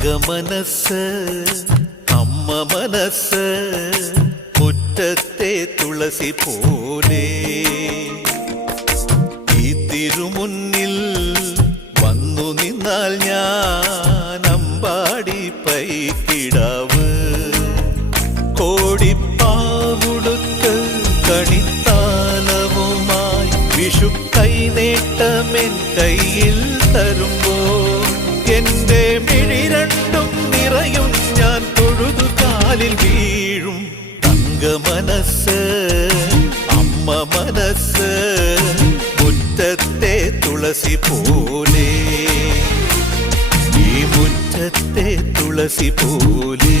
മനസ്സ് അമ്മ മനസ്സ് മുറ്റത്തെ തുളസി പോലെ ഈ തിരുമുന്നിൽ വന്നു നിന്നാൽ ഞാൻ അമ്പാടി പൈക്കിടാവ് കോടിപ്പാവുടുത്ത് കണിത്താലവുമായി വിഷു കൈനേട്ടമെൻ കയ്യിൽ തരുമ്പോൾ എന്റെ മിഴി രണ്ടും നിറയും ഞാൻ തൊഴുതു കാലിൽ വീഴും തങ്ക മനസ്സ് അമ്മ മനസ്സ് മുറ്റത്തെ തുളസി പോലെ ഈ മുറ്റത്തെ തുളസി പോലെ